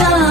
song.